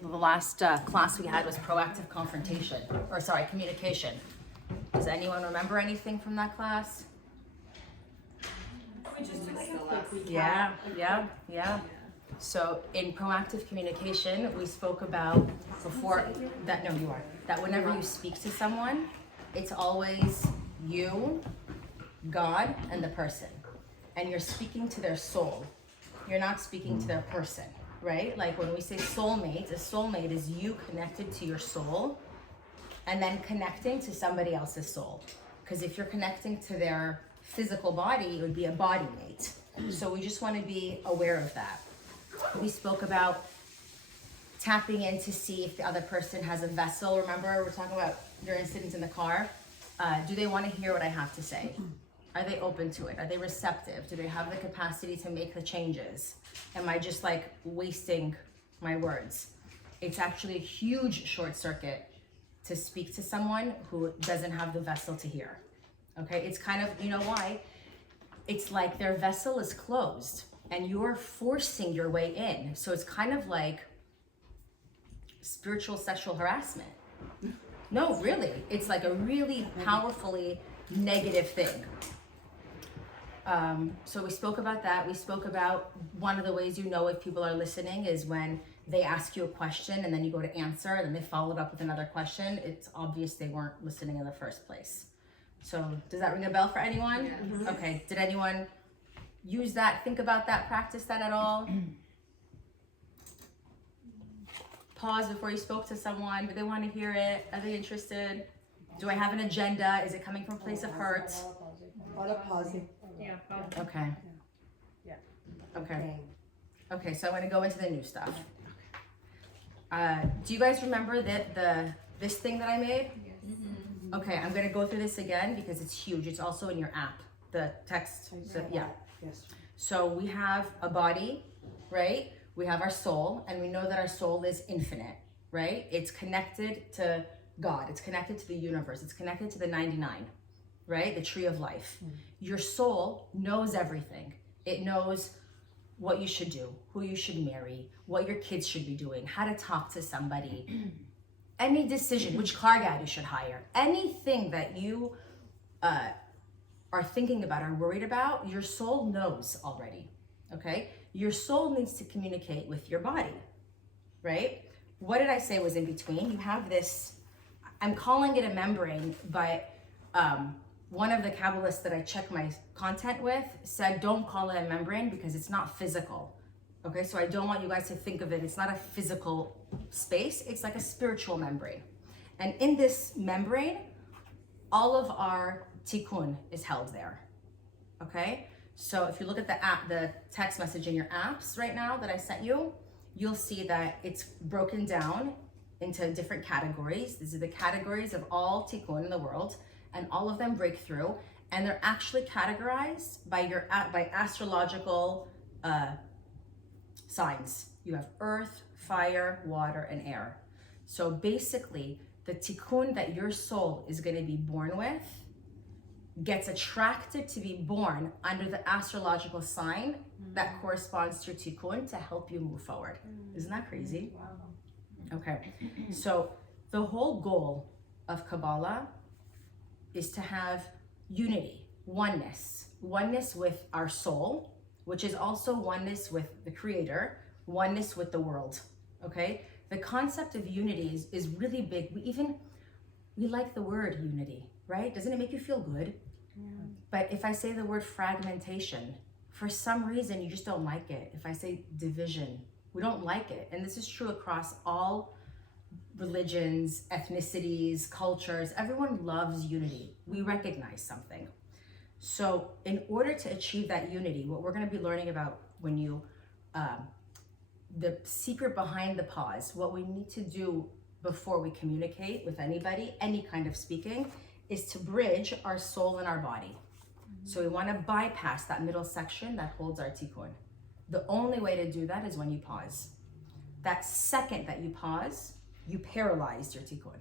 The last class we had was proactive confrontation, or sorry, communication. Does anyone remember anything from that class? We just did like a quick recap. Yeah. So in proactive communication, we spoke about that whenever you speak to someone, it's always you, God, and the person. And you're speaking to their soul. You're not speaking to their person, right? Like when we say soulmate, a soulmate is you connected to your soul and then connecting to somebody else's soul. Because if you're connecting to their physical body, it would be a body mate. So we just want to be aware of that. We spoke about tapping in to see if the other person has a vessel. Remember, we're talking about your incident in the car. Do they want to hear what I have to say? Are they open to it? Are they receptive? Do they have the capacity to make the changes? Am I just like wasting my words? It's actually a huge short circuit to speak to someone who doesn't have the vessel to hear. Okay, it's kind of, you know why? It's like their vessel is closed and you're forcing your way in. So it's kind of like spiritual sexual harassment. No, really, it's like a really powerfully negative thing. So we spoke about that. We spoke about one of the ways you know if people are listening is when they ask you a question and then you go to answer and then they follow it up with another question. It's obvious they weren't listening in the first place. So does that ring a bell for anyone? Yes. Okay, did anyone use that, think about that, practice that at all? Pause before you spoke to someone. Do they want to hear it? Are they interested? Do I have an agenda? Is it coming from a place of hurt? A lot of pausing. Yeah. Okay. Yeah. Okay, so I'm going to go into the new stuff. Do you guys remember this thing that I made? Mm-hmm. Okay, I'm going to go through this again because it's huge. It's also in your app, the text. So, yeah. Yes. So we have a body, right? We have our soul, and we know that our soul is infinite, right? It's connected to God. It's connected to the universe. It's connected to the 99, right? The tree of life. Your soul knows everything. It knows what you should do, who you should marry, what your kids should be doing, how to talk to somebody, any decision, which car guy you should hire, anything that you are thinking about or worried about, your soul knows already, okay? Your soul needs to communicate with your body, right? What did I say was in between? You have this, I'm calling it a membrane, but one of the Kabbalists that I check my content with said, don't call it a membrane because it's not physical. Okay, so I don't want you guys to think of it, it's not a physical space, it's like a spiritual membrane. And in this membrane, all of our tikkun is held there, okay? So if you look at the app, the text message in your apps right now that I sent you, you'll see that it's broken down into different categories. These are the categories of all tikkun in the world, and all of them break through, and they're actually categorized by astrological signs. You have earth, fire, water, and air. So basically, the tikkun that your soul is going to be born with gets attracted to be born under the astrological sign that corresponds to your tikkun to help you move forward. Isn't that crazy? Wow. Okay, so the whole goal of Kabbalah is to have unity, oneness with our soul, which is also oneness with the Creator, oneness with the world, okay? The concept of unity is really big. We like the word unity, right? Doesn't it make you feel good? Yeah. But if I say the word fragmentation, for some reason you just don't like it. If I say division, we don't like it. And this is true across all religions, ethnicities, cultures. Everyone loves unity. We recognize something. So in order to achieve that unity, what we're going to be learning about when you, the secret behind the pause, what we need to do before we communicate with anybody, any kind of speaking, is to bridge our soul and our body. So we want to bypass that middle section that holds our tikkun. The only way to do that is when you pause. That second that you pause, you paralyzed your tikkun.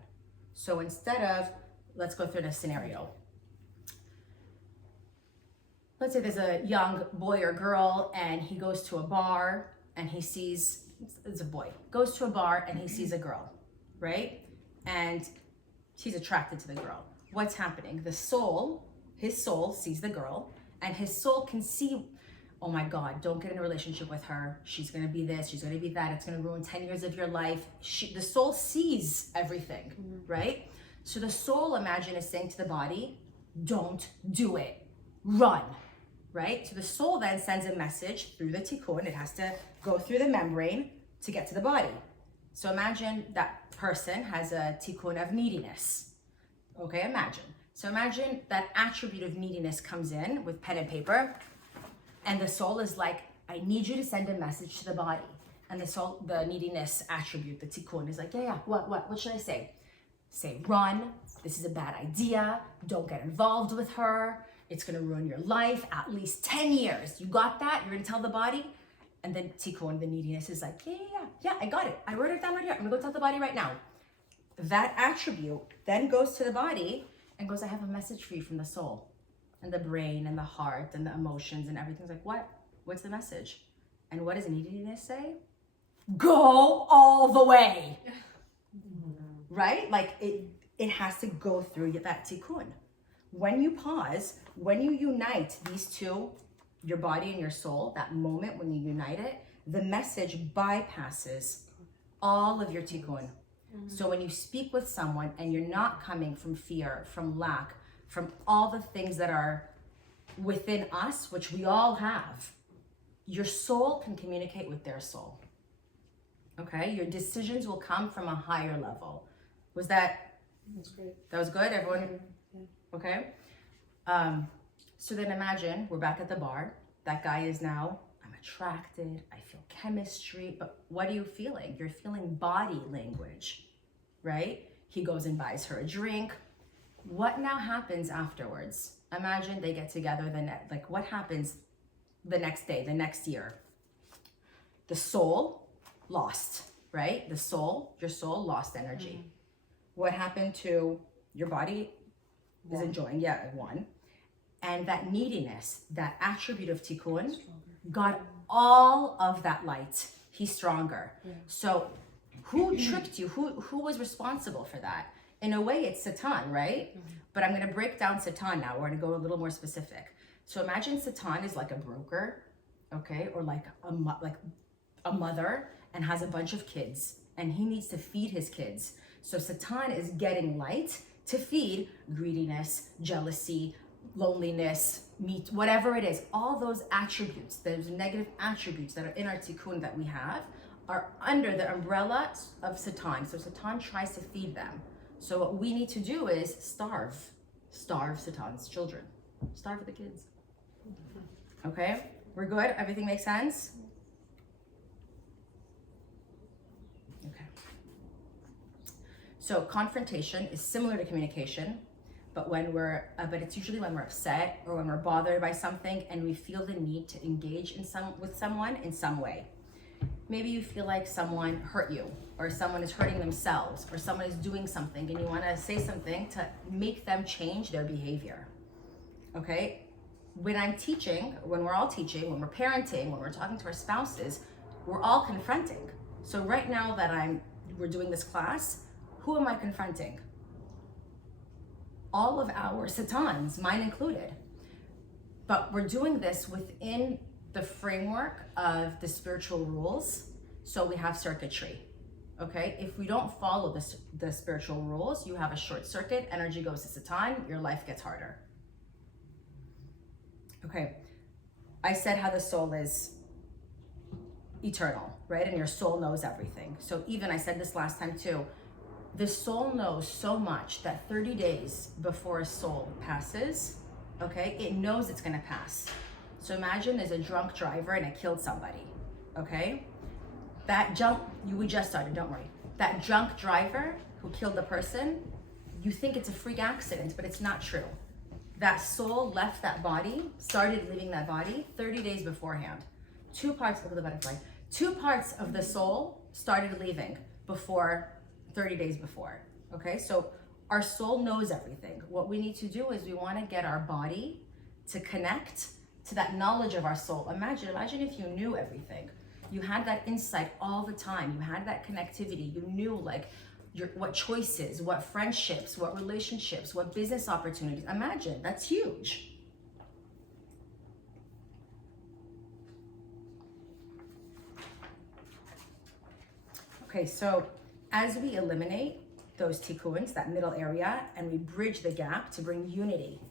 So instead of, let's go through the scenario. Let's say there's a young boy or girl and he goes to a bar and he sees it's a boy, goes to a bar and he sees a girl, right? And he's attracted to the girl. What's happening? The soul, his soul sees the girl, and his soul can see, oh my God, don't get in a relationship with her. She's gonna be this, she's gonna be that. It's gonna ruin 10 years of your life. The soul sees everything, right? So the soul, imagine, is saying to the body, don't do it, run, right? So the soul then sends a message through the tikkun. It has to go through the membrane to get to the body. So imagine that person has a tikkun of neediness. Okay, imagine. So imagine that attribute of neediness comes in with pen and paper, and the soul is like, I need you to send a message to the body. And the soul, the neediness attribute, the tikkun, is like, yeah, what should I say? Say, run, this is a bad idea, don't get involved with her, it's gonna ruin your life, at least 10 years. You got that? You're gonna tell the body? And then tikkun, the neediness, is like, yeah, I got it. I wrote it down right here. I'm gonna go tell the body right now. That attribute then goes to the body and goes, I have a message for you from the soul and the brain and the heart and the emotions and everything's like, what? What's the message? And what does neediness say? Go all the way. Right? Like it has to go through that tikkun. When you pause, when you unite these two, your body and your soul, that moment when you unite it, the message bypasses all of your tikkun. So when you speak with someone and you're not coming from fear, from lack, from all the things that are within us, which we all have, your soul can communicate with their soul. Okay? Your decisions will come from a higher level. Was that? That's great. That was good, everyone? Yeah. Okay? So then imagine we're back at the bar. That guy is now, I'm attracted, I feel chemistry, but what are you feeling? You're feeling body language, right? He goes and buys her a drink. What now happens afterwards? Imagine they get together what happens the next day, the next year? The soul lost, right? Your soul lost energy. What happened to your body is enjoying, one. And that neediness, that attribute of tikkun, got all of that light. He's stronger. Yeah. So who tricked you? Who was responsible for that? In a way, it's Satan, right? But I'm going to break down Satan now. We're going to go a little more specific. So imagine Satan is like a broker, okay? Or like a mother and has a bunch of kids and he needs to feed his kids. So Satan is getting light to feed greediness, jealousy, loneliness, whatever it is. All those attributes, those negative attributes that are in our tikkun that we have are under the umbrella of Satan. So Satan tries to feed them. So what we need to do is starve Satan's children. Starve the kids. Okay? We're good? Everything makes sense? Okay. So confrontation is similar to communication, but but it's usually when we're upset or when we're bothered by something and we feel the need to engage with someone in some way. Maybe you feel like someone hurt you, or someone is hurting themselves, or someone is doing something and you want to say something to make them change their behavior. Okay? When I'm teaching, when we're all teaching, when we're parenting, when we're talking to our spouses, we're all confronting. So right now that we're doing this class, who am I confronting? All of our Satans, mine included. But we're doing this within the framework of the spiritual rules. So we have circuitry, okay? If we don't follow the spiritual rules, you have a short circuit, energy goes to Satan, your life gets harder. Okay, I said how the soul is eternal, right? And your soul knows everything. So even, I said this last time too, the soul knows so much that 30 days before a soul passes, okay, it knows it's gonna pass. So imagine there's a drunk driver and it killed somebody, okay? We just started, don't worry. That drunk driver who killed the person, you think it's a freak accident, but it's not true. That soul left that body, started leaving that body 30 days beforehand. Two parts of the soul started leaving before 30 days before, okay? So our soul knows everything. What we need to do is we wanna get our body to connect to that knowledge of our soul. Imagine if you knew everything. You had that insight all the time. You had that connectivity. You knew like what choices, what friendships, what relationships, what business opportunities. Imagine, that's huge. Okay, so as we eliminate those tikkuns, that middle area, and we bridge the gap to bring unity,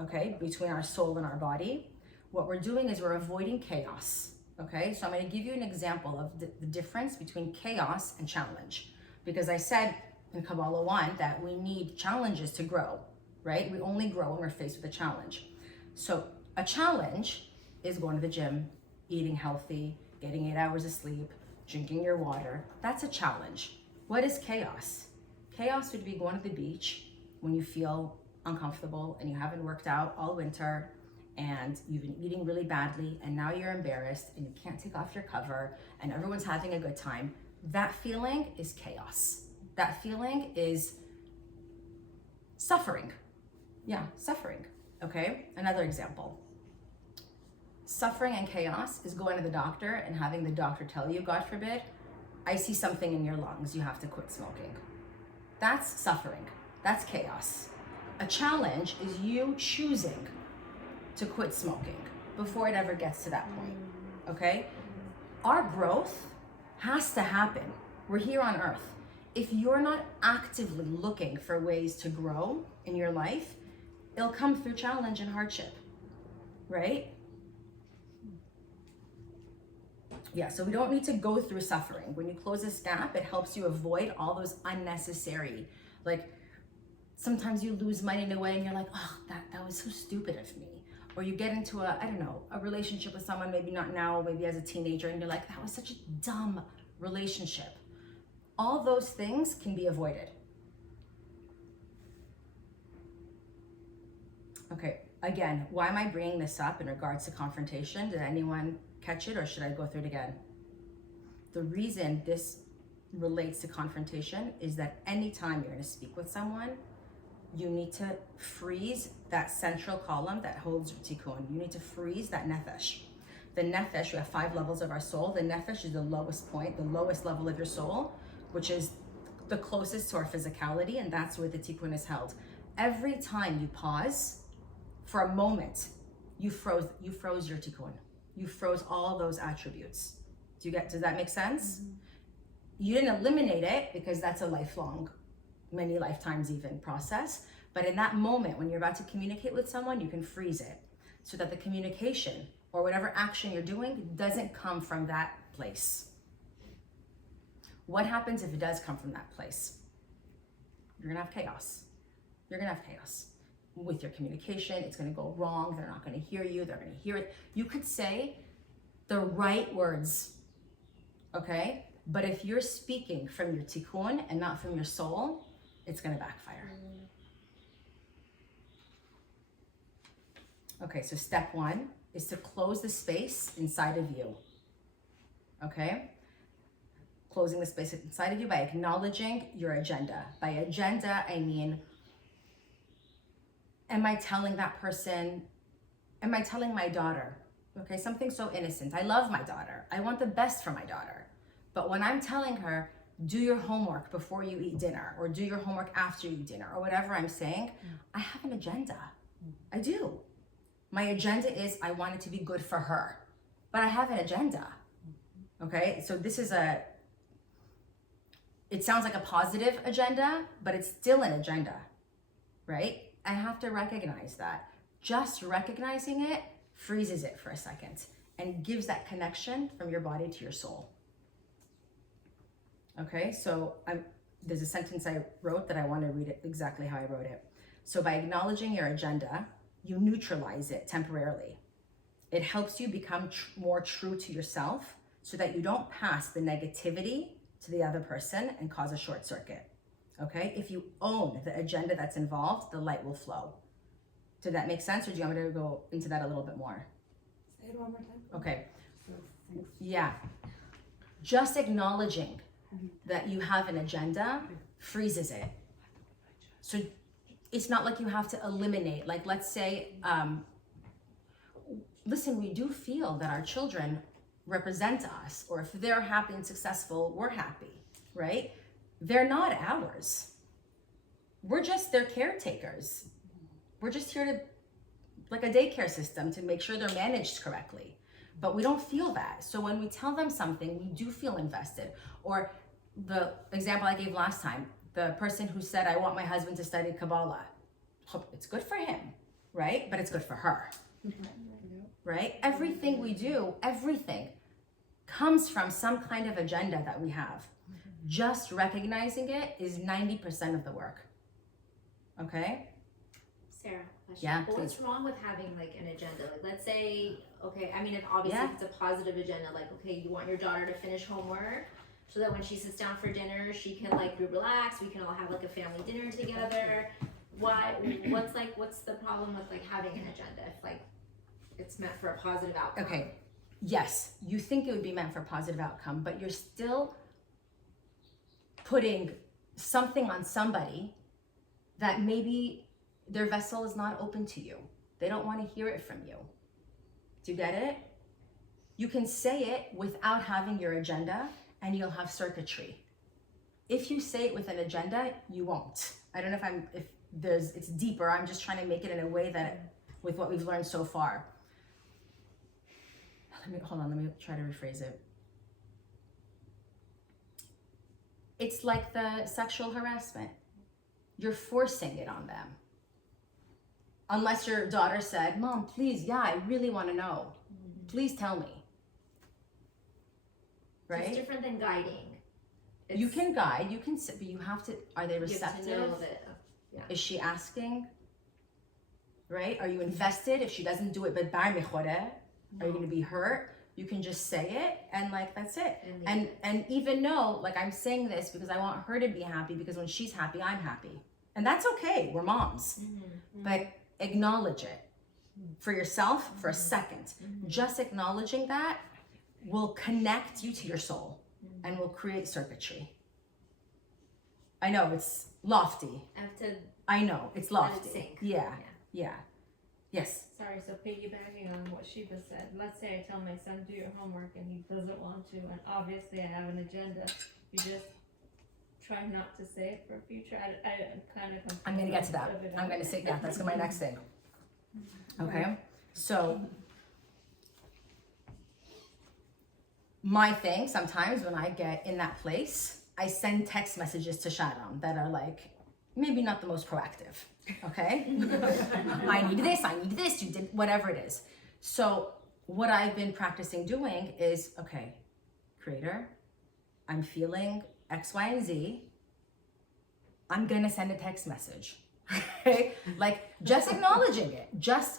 okay, between our soul and our body, what we're doing is we're avoiding chaos, okay? So I'm gonna give you an example of the difference between chaos and challenge. Because I said in Kabbalah 1 that we need challenges to grow, right? We only grow when we're faced with a challenge. So a challenge is going to the gym, eating healthy, getting 8 hours of sleep, drinking your water. That's a challenge. What is chaos? Chaos would be going to the beach when you feel uncomfortable and you haven't worked out all winter and you've been eating really badly and now you're embarrassed and you can't take off your cover and everyone's having a good time. That feeling is chaos. That feeling is suffering. Yeah, suffering, okay? Another example. Suffering and chaos is going to the doctor and having the doctor tell you, God forbid, I see something in your lungs, you have to quit smoking. That's suffering, that's chaos. A challenge is you choosing to quit smoking before it ever gets to that point, okay? Our growth has to happen. We're here on earth. If you're not actively looking for ways to grow in your life, it'll come through challenge and hardship, right? Yeah, so we don't need to go through suffering. When you close this gap, it helps you avoid all those unnecessary, like sometimes you lose money in a way and you're like, oh, that was so stupid of me. Or you get into a relationship with someone, maybe not now, maybe as a teenager, and you're like, that was such a dumb relationship. All those things can be avoided. Okay, again, why am I bringing this up in regards to confrontation? Did anyone catch it or should I go through it again? The reason this relates to confrontation is that anytime you're going to speak with someone, you need to freeze that central column that holds your tikkun. You need to freeze that nefesh. The nefesh, we have 5 levels of our soul. The nefesh is the lowest point, the lowest level of your soul, which is the closest to our physicality, and that's where the tikkun is held. Every time you pause for a moment, you froze your tikkun. You froze all those attributes. Does that make sense? Mm-hmm. You didn't eliminate it because that's a lifelong, many lifetimes even process. But in that moment, when you're about to communicate with someone, you can freeze it so that the communication or whatever action you're doing doesn't come from that place. What happens if it does come from that place? You're gonna have chaos. You're gonna have chaos with your communication. It's gonna go wrong. They're not gonna hear you. They're gonna hear it. You could say the right words, okay? But if you're speaking from your tikkun and not from your soul, it's gonna backfire. Okay, so step 1 is to close the space inside of you, okay? Closing the space inside of you by acknowledging your agenda. By agenda, I mean, am I telling that person, am I telling my daughter, okay, something so innocent. I love my daughter. I want the best for my daughter. But when I'm telling her, do your homework before you eat dinner, or do your homework after you eat dinner, or whatever I'm saying, I have an agenda. I do. My agenda is I want it to be good for her, but I have an agenda, okay? So this is it sounds like a positive agenda, but it's still an agenda, right? I have to recognize that. Just recognizing it freezes it for a second and gives that connection from your body to your soul. Okay, so there's a sentence I wrote that I want to read it exactly how I wrote it. So by acknowledging your agenda, you neutralize it temporarily. It helps you become more true to yourself so that you don't pass the negativity to the other person and cause a short circuit. Okay, if you own the agenda that's involved, the light will flow. Did that make sense, or do you want me to go into that a little bit more? Say it one more time. Okay, yeah. Just acknowledging that you have an agenda freezes it. So it's not like you have to eliminate, like let's say, listen, we do feel that our children represent us, or if they're happy and successful, we're happy, right? They're not ours. We're just their caretakers. We're just here to, like a daycare system, to make sure they're managed correctly. But we don't feel that. So when we tell them something, we do feel invested. Or the example I gave last time, the person who said, I want my husband to study Kabbalah. It's good for him, right? But it's good for her, right? Everything we do, everything comes from some kind of agenda that we have. Just recognizing it is 90% of the work. Okay? Sarah, question. Yeah, But what's please. wrong with having like an agenda? Like, let's say, okay, I mean, if obviously Yeah. if it's a positive agenda, like, okay, you want your daughter to finish homework so that when she sits down for dinner, she can like relax. We can all have like a family dinner together. What's the problem with like having an agenda if like it's meant for a positive outcome? Okay. Yes, you think it would be meant for positive outcome, but you're still putting something on somebody that maybe their vessel is not open to you. They don't want to hear it from you. Do you get it? You can say it without having your agenda and you'll have circuitry. If you say it with an agenda, you won't. I don't know if it's deeper. I'm just trying to make it in a way that with what we've learned so far. Let me try to rephrase it. It's like the sexual harassment. You're forcing it on them. Unless your daughter said, Mom, please, yeah, I really want to know. Please tell me. So Right? it's different than guiding. You can guide, you can, but you have to, are they You have to receptive? know that. Is she asking? Right? Are you invested? If she doesn't do it, but are you going to be hurt? You can just say it and like, that's it. And even know, like I'm saying this because I want her to be happy, because when she's happy, I'm happy. And that's okay, we're moms. But acknowledge it for yourself for a second. Just acknowledging that will connect you to your soul and will create circuitry. I know it's lofty. I have to. I know it's Let it lofty. sink. Yeah. Yes. Sorry, so piggybacking on what she just said, let's say I tell my son do your homework and he doesn't want to, and obviously I have an agenda. You just try not to say it for future. I kind of. I'm gonna get to that. I'm gonna say, yeah, that's my next thing. Okay, so my thing sometimes when I get in that place, I send text messages to Sharon that are like, maybe not the most proactive, okay? I need this, you did, whatever it is. So what I've been practicing doing is, okay, Creator, I'm feeling X, Y, and Z. I'm gonna send a text message, okay? Like just acknowledging it.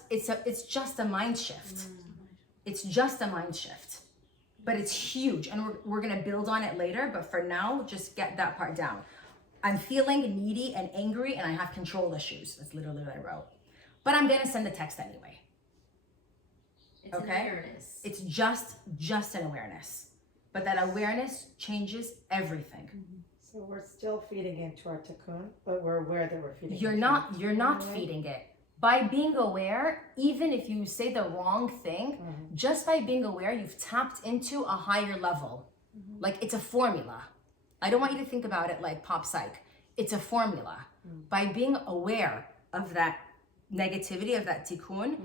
It's just a mind shift. It's just a mind shift, but it's huge, and we're gonna build on it later. But for now, just get that part down. I'm feeling needy and angry, and I have control issues. That's literally what I wrote. But I'm gonna send a text anyway. It's Okay. an awareness. It's just an awareness, but that awareness changes everything. So we're still feeding into our tikkun, but we're aware that we're feeding. You're into not Right. feeding it. By being aware, even if you say the wrong thing, just by being aware, you've tapped into a higher level. Like it's a formula. I don't want you to think about it like pop psych. It's a formula. By being aware of that negativity, of that tikkun,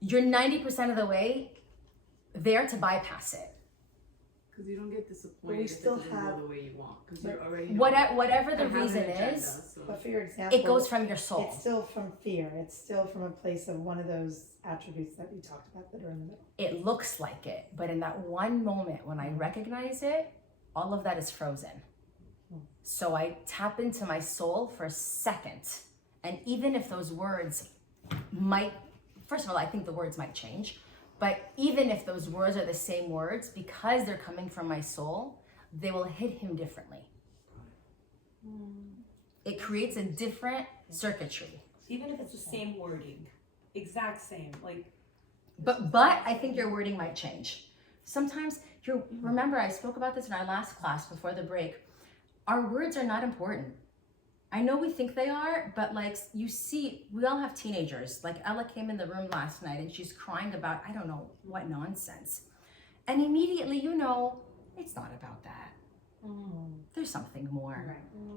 you're 90% of the way there to bypass it. Because you don't get But disappointed we if it still doesn't have- go the way you want. Because you're already Whatever the I have an reason agenda, is, so- But for your example, it goes from your soul. It's still from fear. It's still from a place of one of those attributes that we talked about that are in the middle. It looks like it, but in that one moment when I recognize it, all of that is frozen. So I tap into my soul for a second. And even if those words might, first of all, I think the words might change, but even if those words are the same words, because they're coming from my soul, they will hit him differently. It creates a different circuitry. Even if it's the same wording, exact same, like. But I think your wording might change. Sometimes remember I spoke about this in our last class before the break. Our words are not important. I know we think they are, but like you see, we all have teenagers. Like Ella came in the room last night and she's crying about I don't know what nonsense. And immediately, it's not about that. There's something more,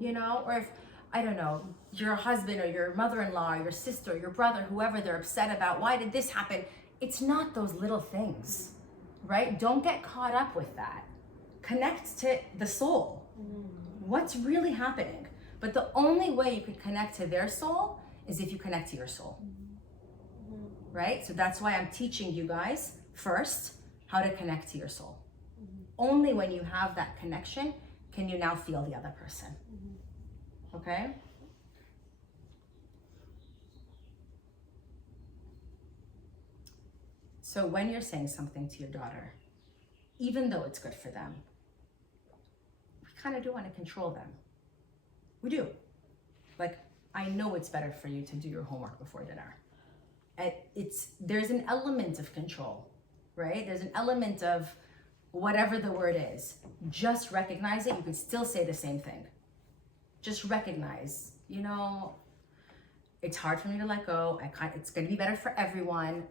or if, I don't know, your husband or your mother-in-law, or your sister, or your brother, whoever, they're upset about, why did this happen? It's not those little things, right? Don't get caught up with that. Connect to the soul. What's really happening? But the only way you can connect to their soul is if you connect to your soul, right? So that's why I'm teaching you guys first how to connect to your soul. Only when you have that connection can you now feel the other person. Okay? So when you're saying something to your daughter, even though it's good for them, we kind of do want to control them. We do. Like, I know it's better for you to do your homework before dinner. And there's an element of control, right? There's an element of whatever the word is. Just recognize it. You could still say the same thing. Just recognize, it's hard for me to let go. It's going to be better for everyone,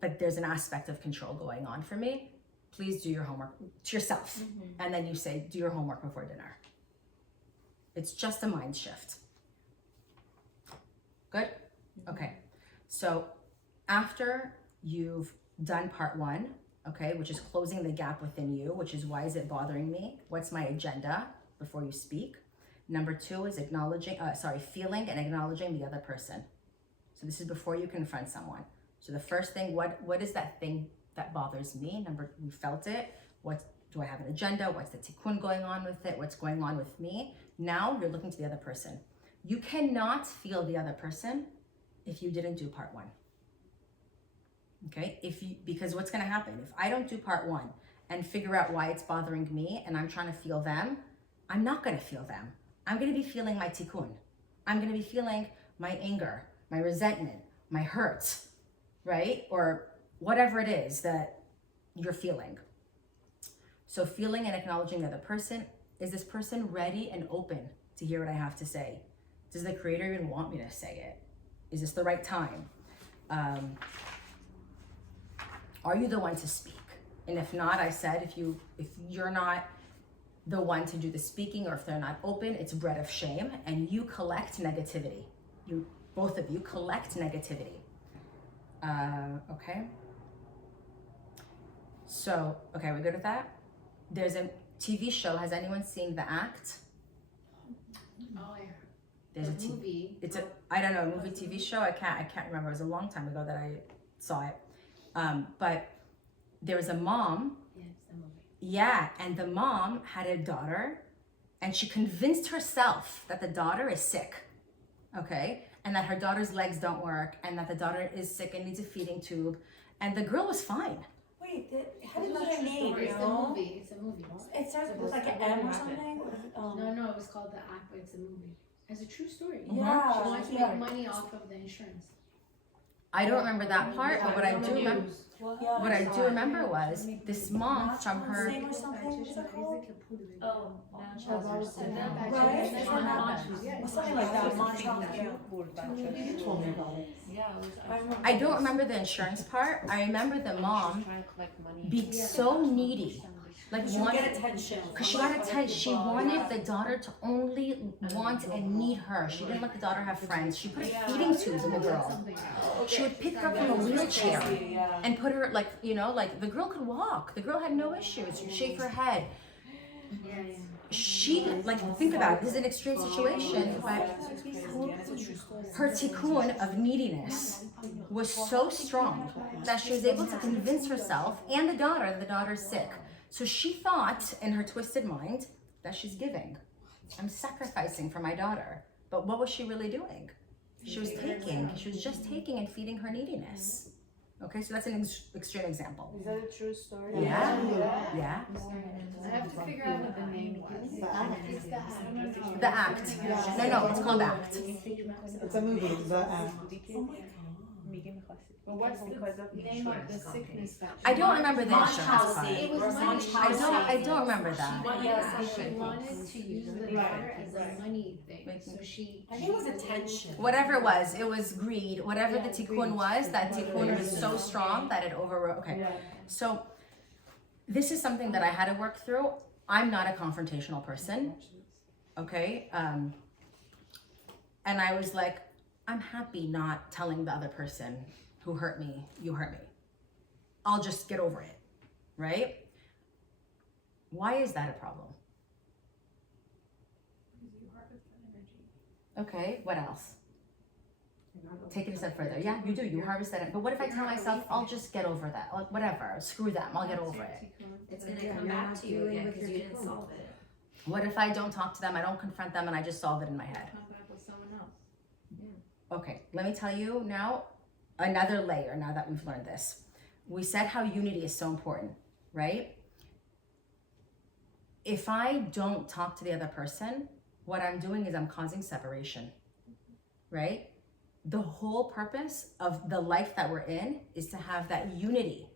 but there's an aspect of control going on for me. Please do your homework to yourself. And then you say, do your homework before dinner. It's just a mind shift. Good? Okay. So after you've done part one, okay, which is closing the gap within you, which is why is it bothering me? What's my agenda before you speak? Number two is feeling and acknowledging the other person. So this is before you confront someone. So the first thing, what is that thing that bothers me? You felt it. Do I have an agenda? What's the tikkun going on with it? What's going on with me? Now you're looking to the other person. You cannot feel the other person if you didn't do part one. Okay? Because what's going to happen? If I don't do part one and figure out why it's bothering me and I'm trying to feel them, I'm not going to feel them. I'm going to be feeling my tikkun. I'm going to be feeling my anger, my resentment, my hurt, right? Or whatever it is that you're feeling. So feeling and acknowledging the other person. Is this person ready and open to hear what I have to say? Does the Creator even want me to say it? Is this the right time? Are you the one to speak? And if not, I said, if you're not the one to do the speaking, or if they're not open, it's bread of shame, and you collect negativity. Both of you collect negativity. Okay. So, okay, we're good with that? There's a TV show. Has anyone seen The Act? Oh, yeah. There's a movie. I don't know, a movie, TV show. I can't remember. It was a long time ago that I saw it. But there was a mom. Yeah, it's the movie. Yeah, and the mom had a daughter, and she convinced herself that the daughter is sick. Okay, and that her daughter's legs don't work, and that the daughter is sick and needs a feeding tube, and the girl was fine. Wait, how did you get a name? It's a movie. It's a movie. It starts with like an M or something? No, it was called The Act, but it's a movie. It's a true story. Yeah. She wanted to make money off of the insurance. I don't remember that part, but what I do remember. Yeah. What I do remember was this mom from her. Name or something? What's it called? Oh, Or something like that. You told me about it. I don't remember the insurance part. I remember the mom being so needy, like She would wanted, get attention. because she got attention. She wanted the daughter to only want and need her. She didn't let the daughter have friends. She put feeding tubes in the girl. She would pick her up from a wheelchair and put her like the girl could walk. The girl had no issues. She'd shake her head. She think about it. This is an extreme situation, but her tikkun of neediness was so strong that she was able to convince herself and the daughter that the daughter's sick. So she thought in her twisted mind that she's giving. I'm sacrificing for my daughter. But what was she really doing? She was taking. She was just taking and feeding her neediness. Okay, so that's an extreme example. Is that a true story? Yeah. I have to figure out what the name was. The Act. No, it's called Act. It's a movie, The Act. But what's the name of the sickness that I don't remember the insurance part. It was money. I don't remember that. She wanted to use the daughter as a money thing. So she. I think it was attention. Whatever it was greed. Whatever the tikkun was, that tikkun was so strong that it overrode. Okay, so this is something that I had to work through. I'm not a confrontational person, okay? And I was like, I'm happy not telling the other person who hurt me, you hurt me. I'll just get over it, right? Why is that a problem? Okay, what else? Take it a step further. Yeah, you do. You harvest that. But what if I tell myself, I'll just get over that? Like, whatever. Screw them. I'll get over it. It's gonna come back to you again because you didn't solve it. What if I don't talk to them, I don't confront them, and I just solve it in my head? Come back with someone else. Okay, let me tell you now another layer now that we've learned this. We said how unity is so important, right? If I don't talk to the other person, what I'm doing is I'm causing separation, right? The whole purpose of the life that we're in is to have that unity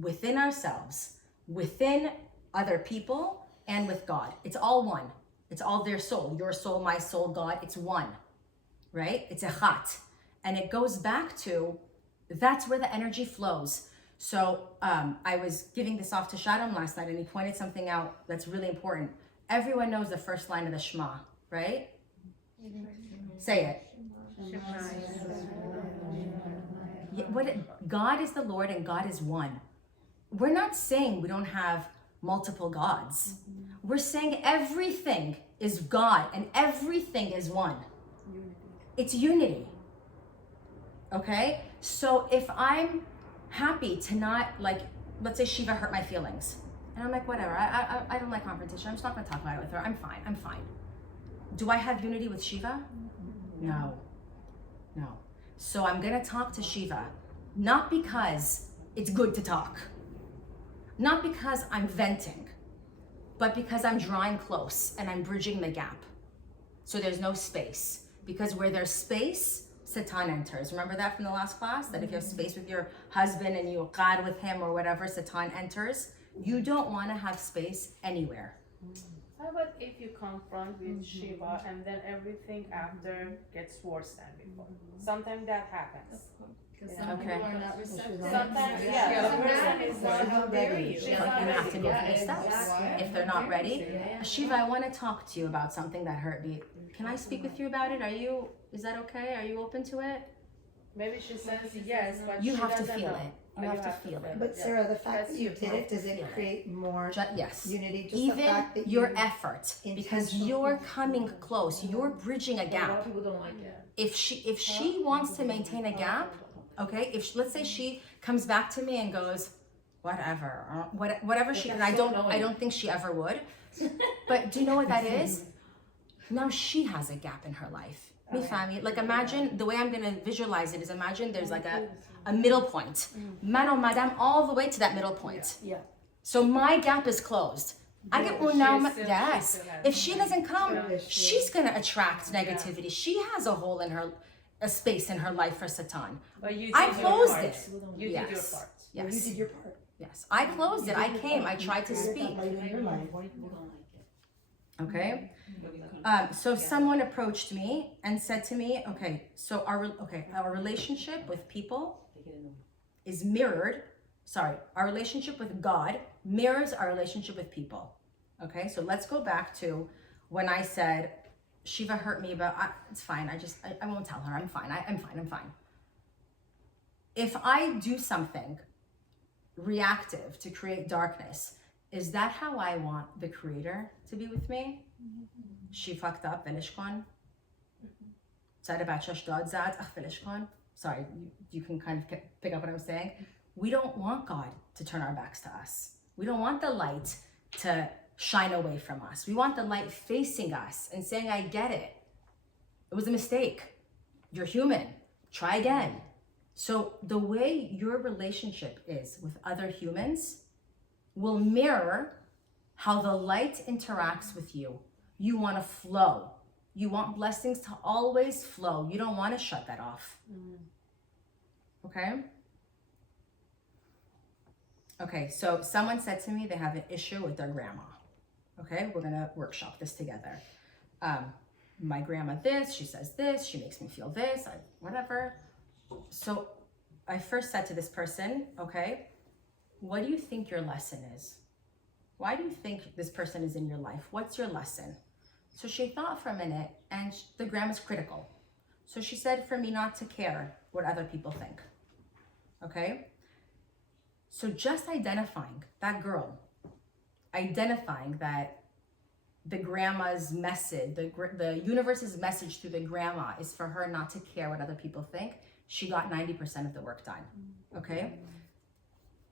within ourselves, within other people, and with God. It's all one. It's all their soul, your soul, my soul, God. It's one, right? It's a chat. And it goes back to, that's where the energy flows. So I was giving this off to Shalom last night, and he pointed something out that's really important. Everyone knows the first line of the Shema, right? Say it. Yeah, God is the Lord and God is one. We're not saying we don't have multiple gods. We're saying everything is God and everything is one. It's unity. Okay? So if I'm happy to not, like, let's say Shiva hurt my feelings. And I'm like, whatever, I don't like confrontation. I'm just not gonna talk about it with her. I'm fine. Do I have unity with Shiva? No. So I'm gonna talk to Shiva, not because it's good to talk, not because I'm venting, but because I'm drawing close and I'm bridging the gap. So there's no space, because where there's space, Satan enters. Remember that from the last class? That if you have space with your husband and you qad with him or whatever, Satan enters. You don't want to have space anywhere. How about if you confront with Shiva and then everything after gets worse than before? Sometimes that happens. Because Yeah. some Okay. people are not receptive. Sometimes, Yeah. yeah, the Some person people is are not how dare you. You have to go through the steps. If they're not ready, Shiva, I want to talk to you about something that hurt me. Can I speak with you about it? Is that okay? Are you open to it? Maybe she says yes, but You she have to doesn't feel know. it. Oh, You have to feel it. But Sarah, the fact That's that you your did it, does Feel it it. create more Yes. unity? Just the Even fact that your you effort, because intentionally- you're coming close, you're bridging a A lot gap. of people don't like it. If she wants to maintain a gap, okay, let's say she comes back to me and goes, whatever, whatever she, and I don't think she ever would. But do you know what that is? Now she has a gap in her life. Me family, like imagine, the way I'm gonna visualize it is, imagine there's like a middle point. Man, madame, all the way to that middle point. Yeah. So my gap is closed. I get well now. She Yes. still has If she doesn't come, Yeah. she's gonna attract negativity. She has a hole in her, a space in her life for Satan. But you did I your closed part. it. You did your Yes. part. you Yes. did your part. Yes. I closed it. I came. I tried to Created that speak. light in your life. Okay. So someone approached me and said to me, okay, so our relationship with people is mirrored. Sorry, our relationship with God mirrors our relationship with people. Okay, so let's go back to when I said Shiva hurt me, but it's fine. I won't tell her. I'm fine. I'm fine. If I do something reactive to create darkness, is that how I want the Creator to be with me? She fucked up, Velishkon. Sorry, you can kind of pick up what I'm saying. We don't want God to turn our backs to us. We don't want the light to shine away from us. We want the light facing us and saying, I get it. It was a mistake. You're human. Try again. So the way your relationship is with other humans will mirror how the light interacts with you. You want to flow. You want blessings to always flow. You don't want to shut that off. Okay? Okay, so someone said to me they have an issue with their grandma. Okay, we're gonna workshop this together. My grandma this, she says this, she makes me feel this, whatever. So I first said to this person, okay, what do you think your lesson is why do you think this person is in your life? What's your lesson? So she thought for a minute, and the grandma's critical. So she said for me not to care what other people think. Okay? So just identifying that girl, identifying that the grandma's message, the universe's message through the grandma is for her not to care what other people think. She got 90% of the work done. Okay?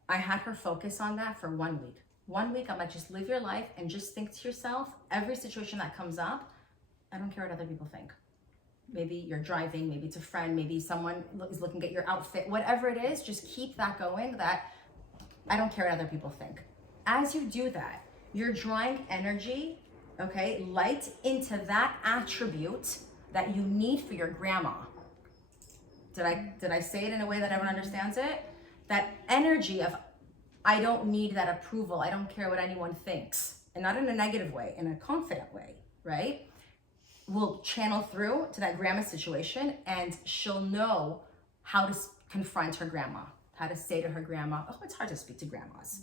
I had her focus on that for 1 week. 1 week, I'm like, just live your life and just think to yourself, every situation that comes up, I don't care what other people think. Maybe you're driving, maybe it's a friend, maybe someone is looking at your outfit, whatever it is, just keep that going, that I don't care what other people think. As you do that, you're drawing energy, okay, light into that attribute that you need for your grandma. Did I say it in a way that everyone understands it? That energy of, I don't need that approval, I don't care what anyone thinks, and not in a negative way, in a confident way, right? Will channel through to that grandma situation, and she'll know how to confront her grandma, how to say to her grandma, oh, it's hard to speak to grandmas,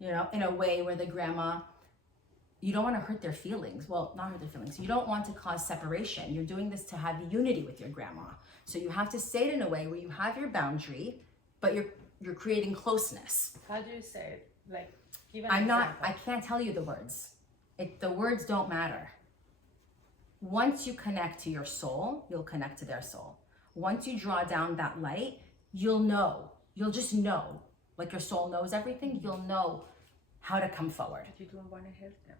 you know, in a way where the grandma, you don't want to hurt their feelings. Well, not hurt their feelings. You don't want to cause separation. You're doing this to have unity with your grandma. So you have to say it in a way where you have your boundary, but you're creating closeness. How do you say it? Like, give an I example. can't tell you the words. The words don't matter. Once you connect to your soul, you'll connect to their soul. Once you draw down that light, you'll know. You'll just know. Like your soul knows everything, you'll know how to come forward. But you don't want to hurt them.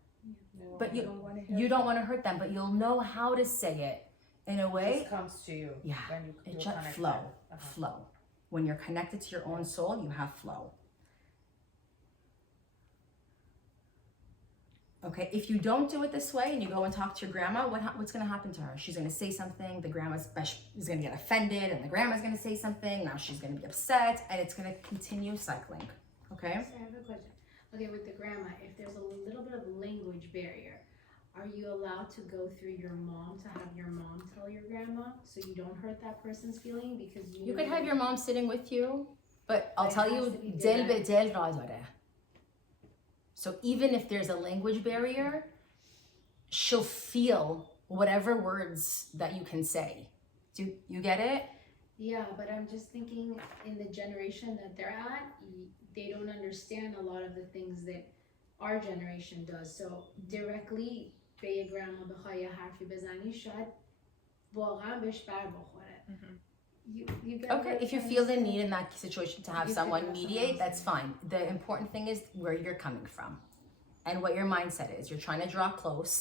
But you don't want to hurt you don't want to hurt them, but you'll know how to say it in a It way. just comes to you. Yeah, When you it you're just connected. flow, Uh-huh. flow. When you're connected to your own soul, you have flow. Okay, if you don't do it this way and you go and talk to your grandma, what's going to happen to her? She's going to say something, the grandma is going to get offended, and the grandma's going to say something, now she's going to be upset, and it's going to continue cycling. Okay? So I have a question. Okay, with the grandma, if there's a little bit of language barrier, are you allowed to go through your mom to have your mom tell your grandma so you don't hurt that person's feeling because You could have your mom sitting with you, but I'll But it tell has you, to be del direct. be del ra dare. So even if there's a language barrier, she'll feel whatever words that you can say. Do you get it? Yeah, but I'm just thinking in the generation that they're at, they don't understand a lot of the things that our generation does. So directly به یه grandma بخوای حرفی بزنی شاید واقعا بهش بر بخوره. You get Okay, what if you I'm feel the saying? need in that situation to have You someone could have mediate, someone that's fine. The important thing is where you're coming from and what your mindset is. You're trying to draw close.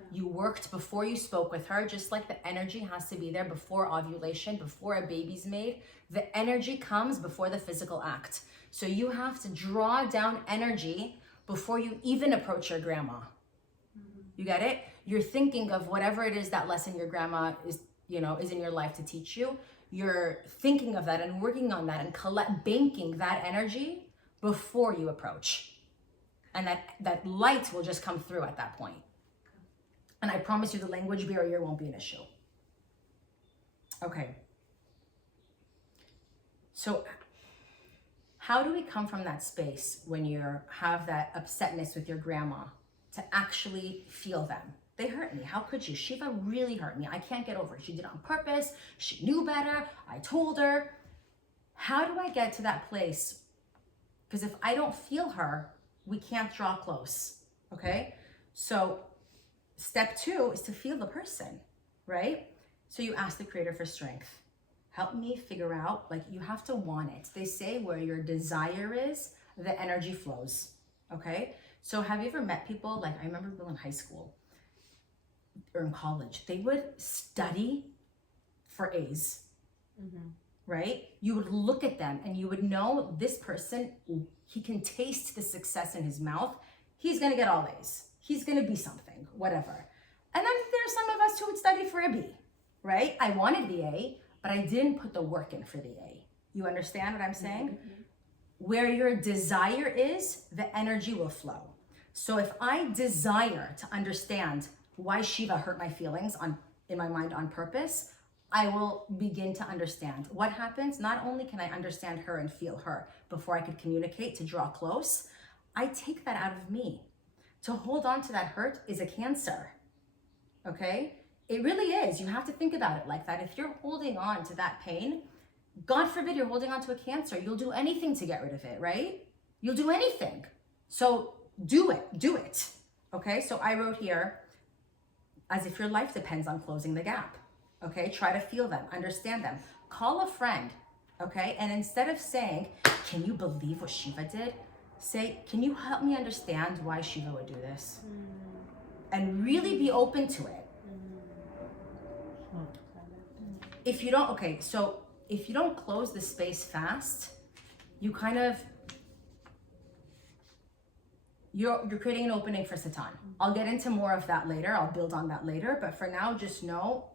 Okay. You worked before you spoke with her, just like the energy has to be there before ovulation, before a baby's made. The energy comes before the physical act. So you have to draw down energy before you even approach your grandma. You get it? You're thinking of whatever it is that lesson your grandma is in your life to teach you. You're thinking of that and working on that and banking that energy before you approach. And that light will just come through at that point. And I promise you the language barrier won't be an issue. Okay. So how do we come from that space when you have that upsetness with your grandma to actually feel them? They hurt me. How could you? Shiva really hurt me. I can't get over it. She did it on purpose. She knew better. I told her. How do I get to that place? Because if I don't feel her, we can't draw close. Okay? So step 2 is to feel the person, right? So you ask the creator for strength. Help me figure out, like, you have to want it. They say where your desire is, the energy flows. Okay? So have you ever met people, like, I remember people in high school or in college, they would study for A's, right? You would look at them and you would know this person, he can taste the success in his mouth. He's gonna get all A's. He's gonna be something, whatever. And then there's some of us who would study for a B, right? I wanted the A, but I didn't put the work in for the A. You understand what I'm saying? Where your desire is, the energy will flow. So if I desire to understand why Shiva hurt my feelings in my mind on purpose, I will begin to understand what happens. Not only can I understand her and feel her before I could communicate to draw close, I take that out of me. To hold on to that hurt is a cancer. Okay? It really is. You have to think about it like that. If you're holding on to that pain, God forbid you're holding on to a cancer, you'll do anything to get rid of it, right? You'll do anything. So do it. Okay? So I wrote here, as if your life depends on closing the gap. Okay? Try to feel them, understand them. Call a friend. Okay? And instead of saying, can you believe what Shiva did? Say, can you help me understand why Shiva would do this? And really be open to it. If you don't, okay, so if you don't close the space fast, you kind of, you're creating an opening for Satan. I'll get into more of that later. I'll build on that later. But for now, just know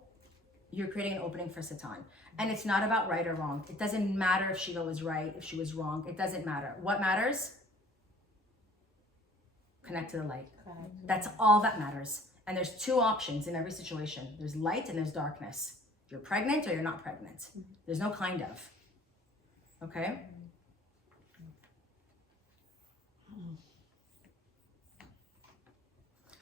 you're creating an opening for Satan. And it's not about right or wrong. It doesn't matter if Shiva was right, if she was wrong. It doesn't matter. What matters? Connect to the light. That's all that matters. And there's two options in every situation. There's light and there's darkness. You're pregnant or you're not pregnant. There's no kind of. Okay?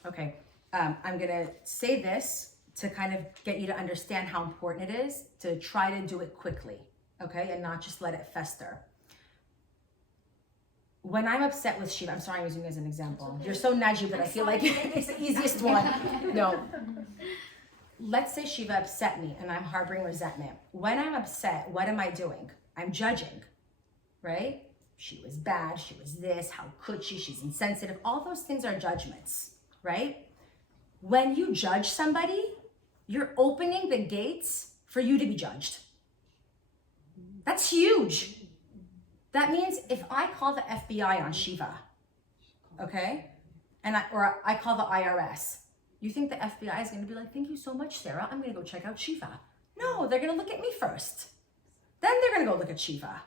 Okay. I'm going to say this to kind of get you to understand how important it is to try to do it quickly. Okay? And not just let it fester. When I'm upset with Shiva, I'm sorry I'm using you as an example. You're so nudgy, but I feel like it's the easiest one. No. Let's say Shiva upset me and I'm harboring resentment. When I'm upset, what am I doing? I'm judging, right? She was bad, she was this, how could she? She's insensitive. All those things are judgments, right? When you judge somebody, you're opening the gates for you to be judged. That's huge. That means if I call the FBI on Shiva, okay, and I call the IRS, you think the FBI is going to be like, thank you so much, Sarah, I'm going to go check out Shiva. No, they're going to look at me first. Then they're going to go look at Shiva.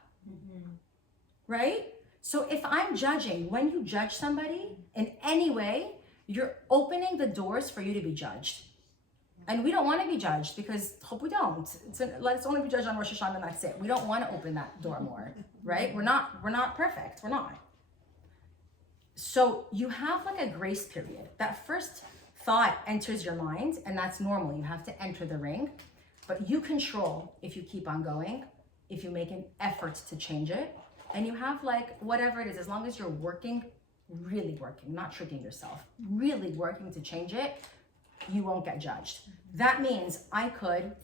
Right? So if I'm judging, when you judge somebody in any way, you're opening the doors for you to be judged. And we don't want to be judged because hope we don't. Let's only be judged on Rosh Hashanah and that's it. We don't want to open that door more, right? We're not perfect. We're not. So you have like a grace period. That first thought enters your mind and that's normal. You have to enter the ring, but you control if you keep on going, if you make an effort to change it, and you have like whatever it is, as long as you're working, really working, not tricking yourself, really working to change it, you won't get judged. That means I could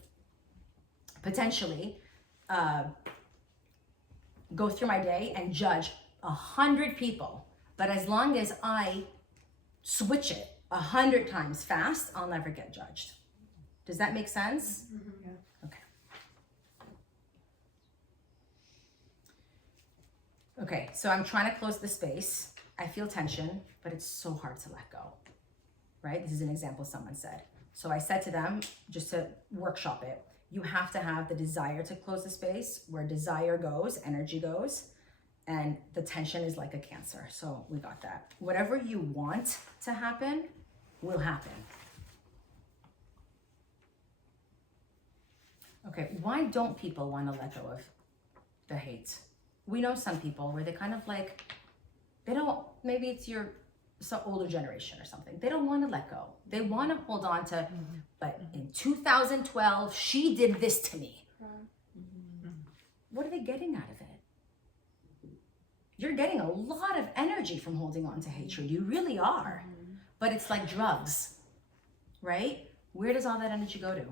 potentially go through my day and judge 100 people, but as long as I switch it 100 times fast, I'll never get judged. Does that make sense? Yeah. Okay, so I'm trying to close the space. I feel tension, but it's so hard to let go, right? This is an example someone said. So I said to them, just to workshop it, you have to have the desire to close the space. Where desire goes, energy goes, and the tension is like a cancer. So we got that. Whatever you want to happen will happen. Okay, why don't people want to let go of the hate? We know some people where they kind of like, they don't, maybe it's your older generation or something. They don't want to let go. They want to hold on to, but in 2012, she did this to me. What are they getting out of it? You're getting a lot of energy from holding on to hatred. You really are. But it's like drugs, right? Where does all that energy go to?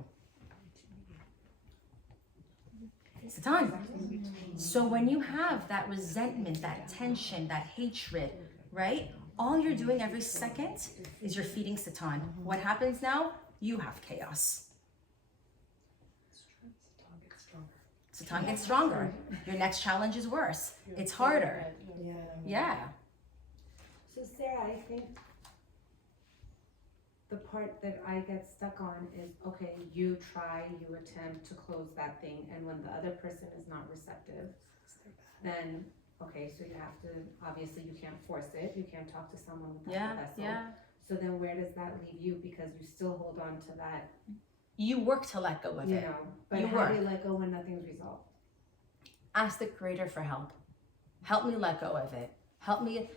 Satan. So when you have that resentment, that tension, that hatred, right? All you're doing every second is you're feeding Satan. What happens now? You have chaos. Satan gets stronger. Your next challenge is worse. It's harder. Yeah. So Sarah, I think the part that I get stuck on is, okay, you try, you attempt to close that thing, and when the other person is not receptive, then, okay, so you have to, obviously you can't force it, you can't talk to someone without the vessel. Yeah. So then where does that leave you? Because you still hold on to that, You work to let go of you it. know, but You how work. do you let go when nothing's resolved? Ask the Creator for help. Help me let go of it. Help me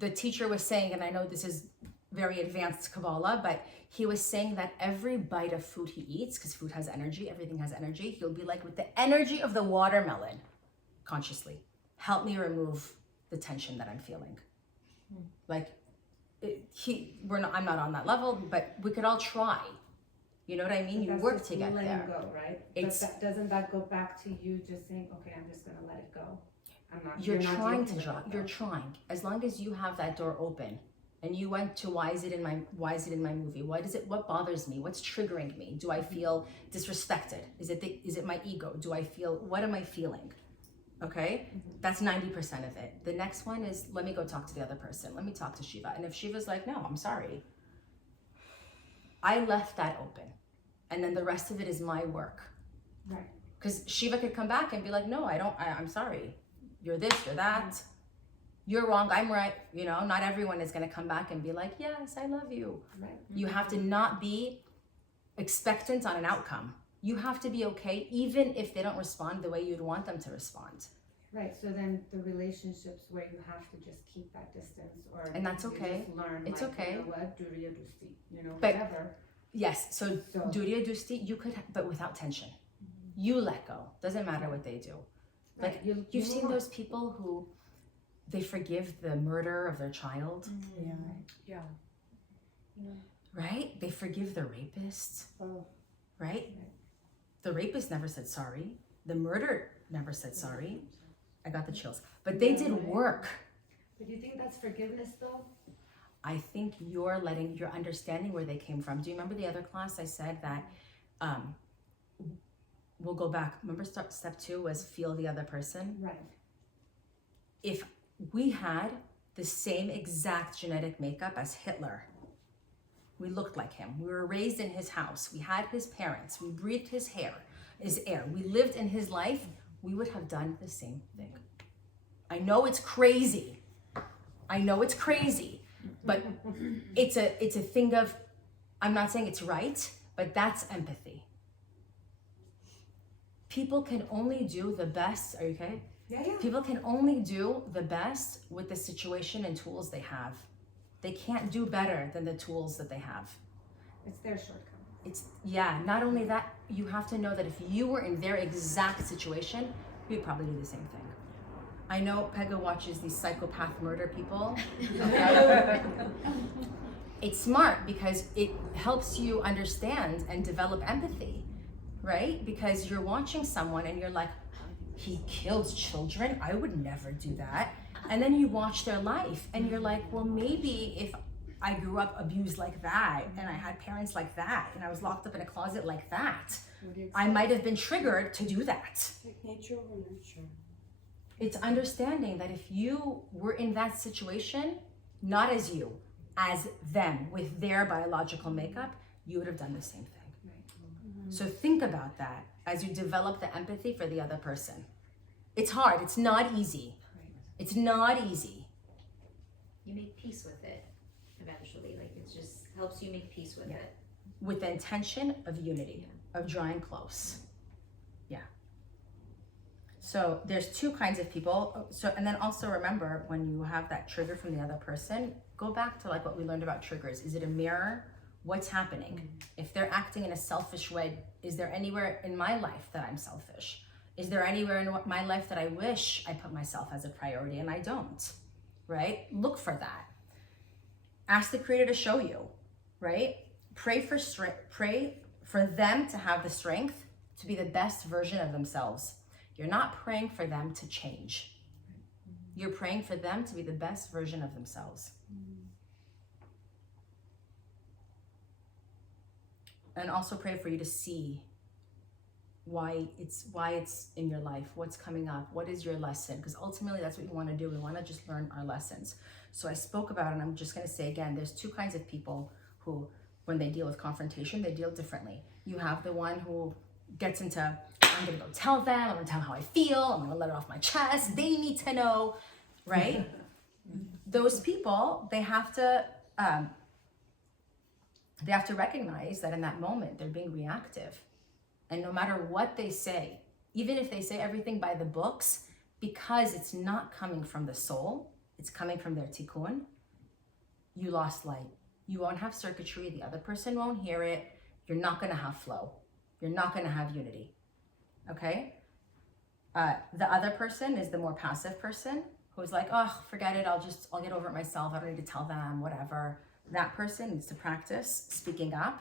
the teacher was saying, and I know this is very advanced Kabbalah, but he was saying that every bite of food he eats, because food has energy, everything has energy, he'll be like, with the energy of the watermelon, consciously, help me remove the tension that I'm feeling. Like, I'm not on that level, but we could all try. You know what I mean? You That's work just to get letting there. go, right? It's- But doesn't that go back to you just saying, okay, I'm just gonna let it go? You're not trying dealing to with draw. it, You're though. trying. As long as you have that door open, and you went to why is it in my movie? What bothers me? What's triggering me? Do I feel disrespected? Is it my ego? What am I feeling? Okay, that's 90% of it. The next one is, let me go talk to the other person. Let me talk to Shiva. And if Shiva's like, no, I'm sorry, I left that open, and then the rest of it is my work. Right. Because Shiva could come back and be like, no, I'm sorry. You're this, you're that. You're wrong, I'm right. You know, not everyone is going to come back and be like, yes, I love you. Right. You have to not be expectant on an outcome. You have to be okay, even if they don't respond the way you'd want them to respond. Right, so then the relationships where you have to just keep that distance, or And that's you okay. just learn, It's like, okay. you know what, duriya dusti, But- whatever. Yes, so So- duriya dusti, you could, but without tension. You let go. Doesn't matter what they do. Like, Right, you've move seen on. those people who they forgive the murder of their child, Yeah. Yeah. right? They forgive the rapist, Oh, right? The rapist never said sorry. The murderer never said sorry. I got the chills. But they did work. But do you think that's forgiveness though? I think you're understanding where they came from. Do you remember the other class I said that we'll go back. Remember step 2 was feel the other person? Right. If we had the same exact genetic makeup as Hitler, we looked like him. We were raised in his house. We had his parents. We breathed his air. We lived in his life. We would have done the same thing. I know it's crazy. But it's a thing of, I'm not saying it's right, but that's empathy. People can only do the best. Are you okay? Yeah. People can only do the best with the situation and tools they have. They can't do better than the tools that they have. It's their shortcomings. Not only that, you have to know that if you were in their exact situation, you'd probably do the same thing. I know Pega watches these psychopath murder people. It's smart because it helps you understand and develop empathy, right? Because you're watching someone and you're like, he killed children? I would never do that. And then you watch their life and you're like, well, maybe if I grew up abused like that and I had parents like that and I was locked up in a closet like that, I might have been triggered to do that. Nature or nurture? It's understanding that if you were in that situation, not as you, as them with their biological makeup, you would have done the same thing. So think about that as you develop the empathy for the other person. It's hard, it's not easy. It's not easy. You make peace with it eventually. Like it just helps you make peace with it. With the intention of unity, of drawing close. Yeah. So there's 2 kinds of people. So, and then also remember, when you have that trigger from the other person, go back to like what we learned about triggers. Is it a mirror? What's happening? If they're acting in a selfish way, is there anywhere in my life that I'm selfish? Is there anywhere in my life that I wish I put myself as a priority and I don't, right? Look for that. Ask the Creator to show you, right? Pray for them to have the strength to be the best version of themselves. You're not praying for them to change. You're praying for them to be the best version of themselves. And also pray for you to see why it's in your life, what's coming up, what is your lesson, because ultimately that's what we want to do. We want to just learn our lessons. So I spoke about, and I'm just going to say again, there's 2 kinds of people who, when they deal with confrontation, they deal differently. You have the one who gets into, I'm going to go tell them, I'm going to tell them how I feel, I'm going to let it off my chest, they need to know, right? Those people, they have to recognize that in that moment they're being reactive. And no matter what they say, even if they say everything by the books, because it's not coming from the soul, it's coming from their tikkun, you lost light. You won't have circuitry, the other person won't hear it, you're not gonna have flow. You're not gonna have unity, okay? The other person is the more passive person who's like, oh, forget it, I'll get over it myself, I don't need to tell them, whatever. That person needs to practice speaking up,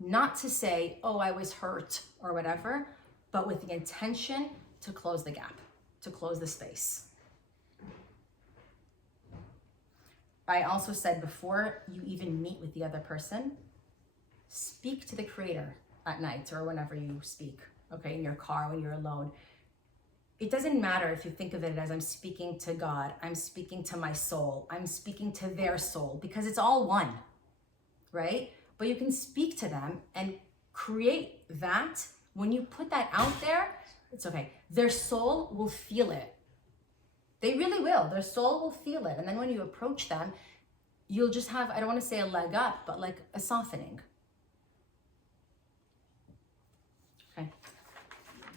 not to say, oh, I was hurt or whatever, but with the intention to close the gap, to close the space. I also said before you even meet with the other person, speak to the Creator at night or whenever you speak, okay, in your car, when you're alone. It doesn't matter if you think of it as I'm speaking to God, I'm speaking to my soul, I'm speaking to their soul, because it's all one, right? But you can speak to them and create that. When you put that out there, it's okay. Their soul will feel it. They really will. Their soul will feel it. And then when you approach them, you'll just have, I don't want to say a leg up, but like a softening. Okay.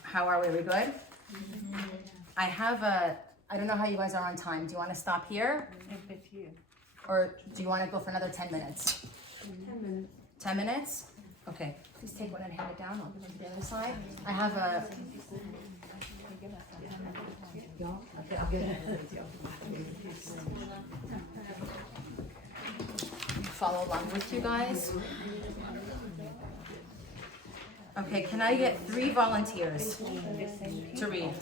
How are we? Are we good? I have I don't know how you guys are on time. Do you want to stop here? If you. Or do you want to go for another 10 minutes? 10 minutes. 10 minutes? Okay. Please take one and hand it down. I'll give it to the other side. I have a... Okay, I'll get it. Follow along with you guys. Okay, can I get 3 volunteers to read?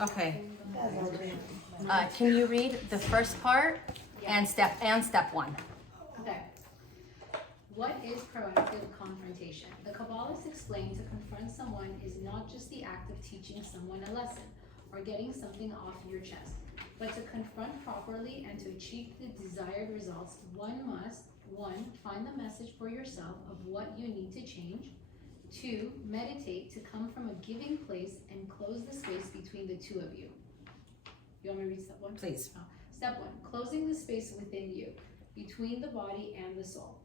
Okay. Can you read the first part and step 1? Okay. What is proactive confrontation? The Kabbalists explain to confront someone is not just the act of teaching someone a lesson or getting something off your chest, but to confront properly and to achieve the desired results, one must, 1, find the message for yourself of what you need to change. 2, meditate to come from a giving place and close the space between the two of you. You want me to read step 1? Please. Step 1, closing the space within you, between the body and the soul.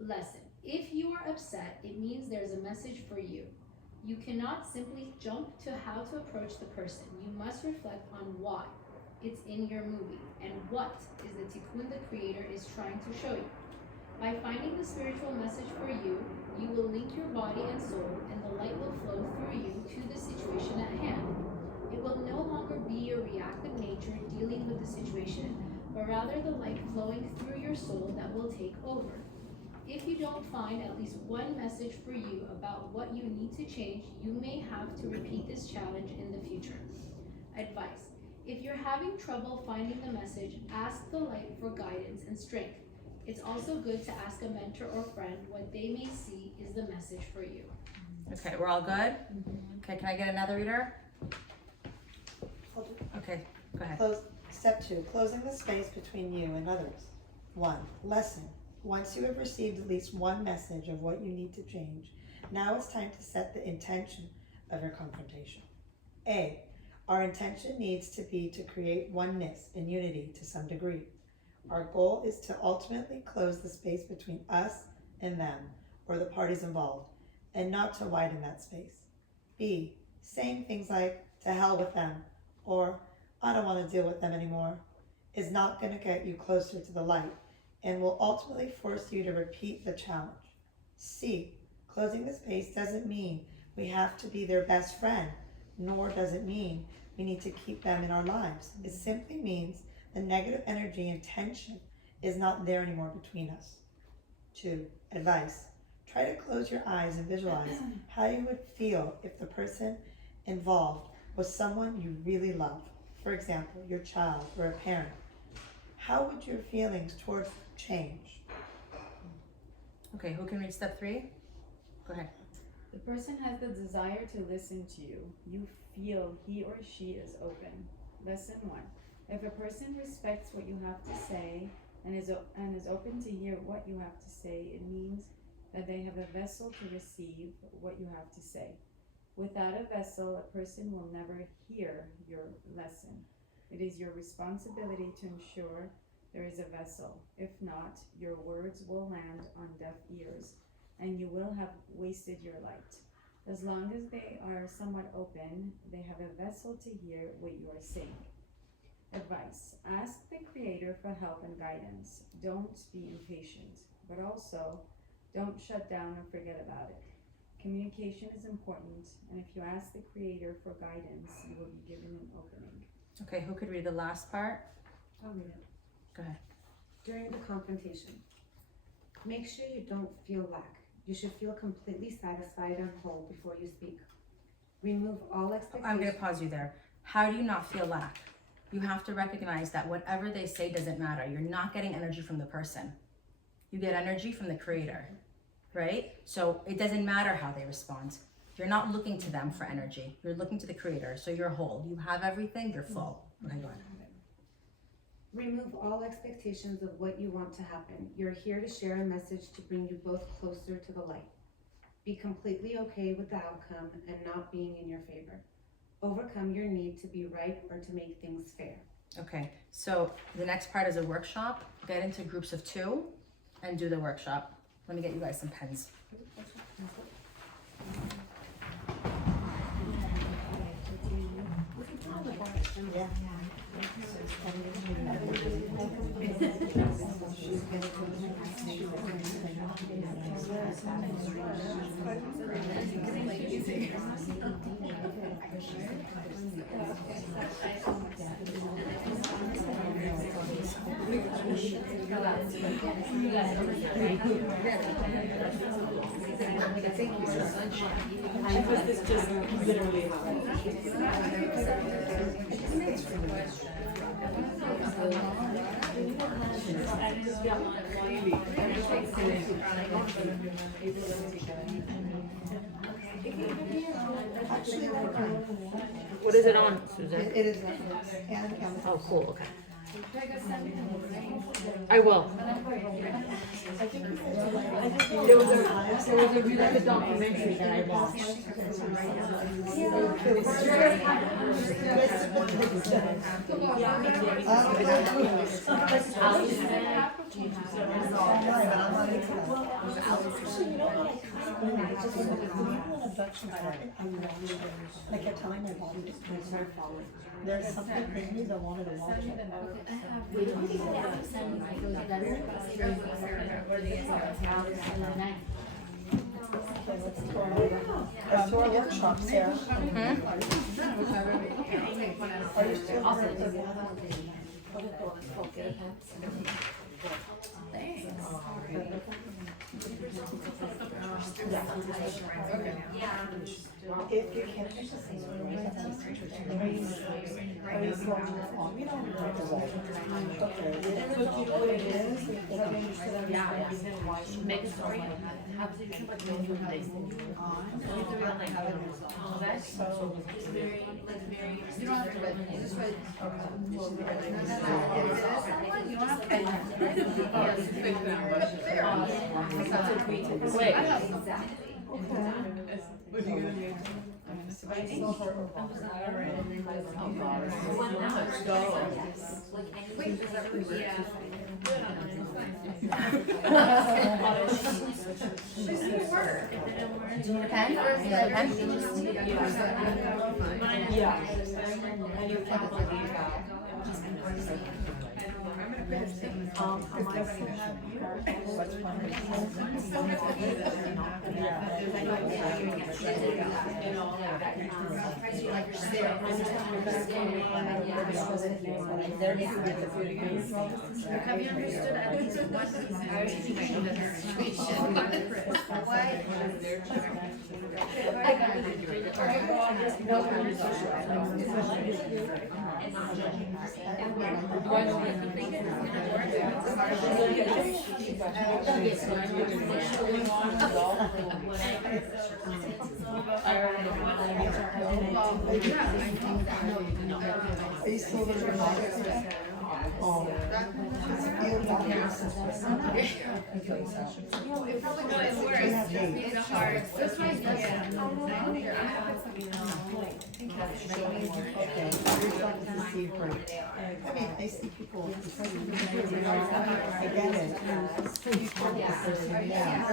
Lesson. If you are upset, it means there's a message for you. You cannot simply jump to how to approach the person. You must reflect on why it's in your movie and what is the tikkun the creator is trying to show you. By finding the spiritual message for you, you will link your body and soul, and the light will flow through you to the situation at hand. It will no longer be your reactive nature dealing with the situation, but rather the light flowing through your soul that will take over. If you don't find at least one message for you about what you need to change, you may have to repeat this challenge in the future. Advice. If you're having trouble finding the message, ask the light for guidance and strength. It's also good to ask a mentor or friend what they may see is the message for you. Okay, we're all good? Okay, can I get another reader? Okay, go ahead. Step 2, closing the space between you and others. 1, lesson. Once you have received at least one message of what you need to change, now it's time to set the intention of your confrontation. A, our intention needs to be to create oneness and unity to some degree. Our goal is to ultimately close the space between us and them, or the parties involved, and not to widen that space. B, saying things like, to hell with them, or I don't want to deal with them anymore, is not going to get you closer to the light, and will ultimately force you to repeat the challenge. C, closing the space doesn't mean we have to be their best friend, nor does it mean we need to keep them in our lives. It simply means the negative energy and tension is not there anymore between us. 2, advice. Try to close your eyes and visualize how you would feel if the person involved was someone you really love. For example, your child or a parent. How would your feelings towards change? Okay, who can read step 3? Go ahead. The person has the desire to listen to you. You feel he or she is open. Lesson 1. If a person respects what you have to say and is open to hear what you have to say, it means that they have a vessel to receive what you have to say. Without a vessel, a person will never hear your lesson. It is your responsibility to ensure there is a vessel. If not, your words will land on deaf ears, and you will have wasted your light. As long as they are somewhat open, they have a vessel to hear what you are saying. Advice. Ask the Creator for help and guidance. Don't be impatient, but also don't shut down and forget about it. Communication is important, and if you ask the Creator for guidance, you will be given an opening. Okay, who could read the last part? I'll read it. Go ahead. During the confrontation, make sure you don't feel lack. You should feel completely satisfied and whole before you speak. Remove all expectations. I'm gonna pause you there. How do you not feel lack? You have to recognize that whatever they say doesn't matter. You're not getting energy from the person. You get energy from the Creator, right? So it doesn't matter how they respond. You're not looking to them for energy. You're looking to the Creator. So you're whole. You have everything, you're full. Okay, go ahead. Remove all expectations of what you want to happen. You're here to share a message to bring you both closer to the light. Be completely okay with the outcome and not being in your favor. Overcome your need to be right or to make things fair. Okay, so the next part is a workshop. Get into groups of 2 and do the workshop. Let me get you guys some pens. Yeah. What is it on, Susan? It is Netflix and Amazon. Oh, cool, okay. I will. There was a really good documentary that I watched. I kept telling my body to start following. There's something in me that wanted to watch it. Okay, let's go to our workshop, Sarah. Are you still If you can't finish the same way, that's a situation. Are you going on? We don't have to wait. Okay. Make a story. Have the thing. You don't have to write. You just write. Wait. Do you need a pen? You need a pen? Have you understood at least one Are you still living in August? Oh. It probably was worse. It's hard. This one, yeah. Okay, you're starting to see her. I mean, I see people. I get it. Yeah.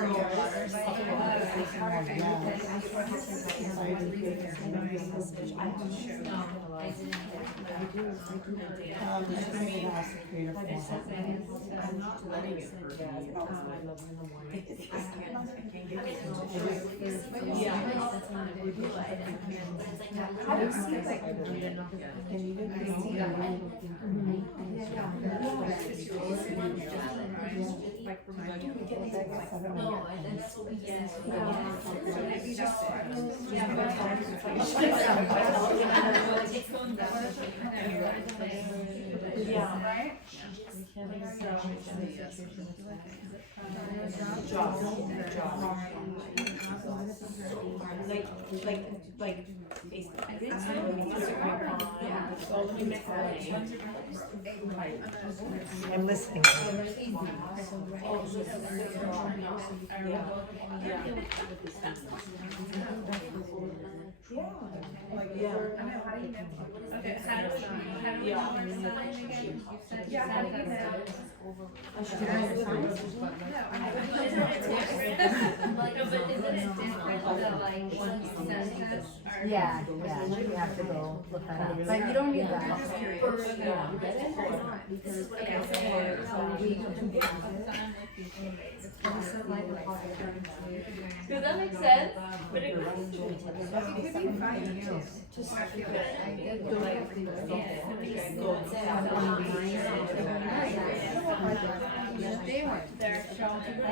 I'm listening. Okay, how do we know we're selling again? You said you sent us But isn't it different that like what you sent us are Yeah, you have to go look that up. But you don't need that. Does that make sense? But it they're showing